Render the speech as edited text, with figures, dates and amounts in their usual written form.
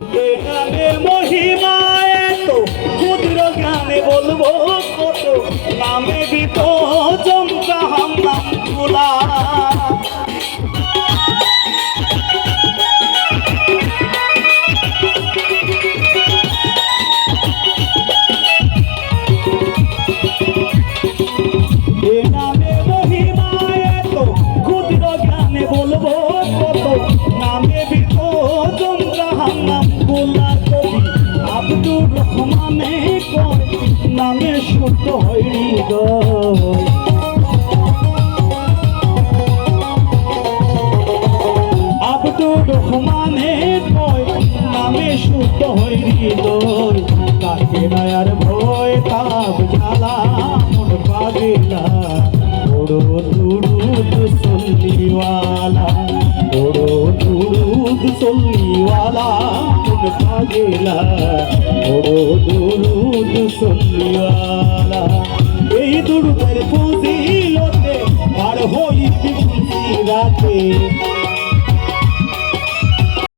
এ গানে মহিমা এত ক্ষুদ্র গানে বলবো কত নামে বিত জমজাহান নাম গুলা নামে শুদ্ধ হৃদয় আব্দুর রহমানের কয় নামে শুদ্ধ হৃদয় তাকে নয়ার ভয় তাপ জ্বালা মন পাগলা ওড়ো দুরুদ সল্লিওয়ালা ওড়ো দুরুদ সল্লিওয়ালা মন পাগলা ওড়ো দুরুদ সল্লিওয়ালা এই দুরুদের ফজিলতে আর হই বিপুল রাতে